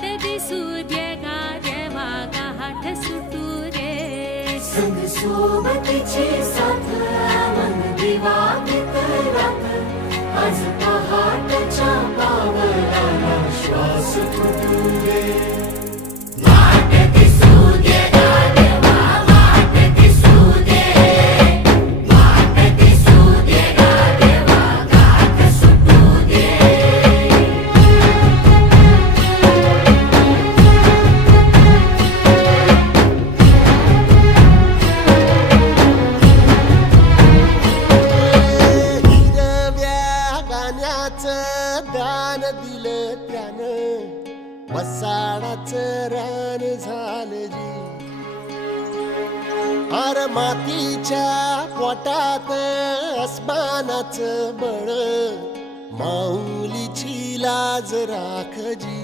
वाट दिसू दे गा देवा गाठ सुटू दे संग सोबतीची साथ मन दिवाळीत रात आज पहाटच्या पावलाला श्वास फुटू दे वाट दिसू दे गा देवा वाट दिसू दे वाट दिसू दे गा देवा गाठ सुटू दे दान दिलं त्यानं वसाडाचं रान झालं जी अर मातीच्या पोटात अस्मानाचं बळ माऊलीची लाज राख जी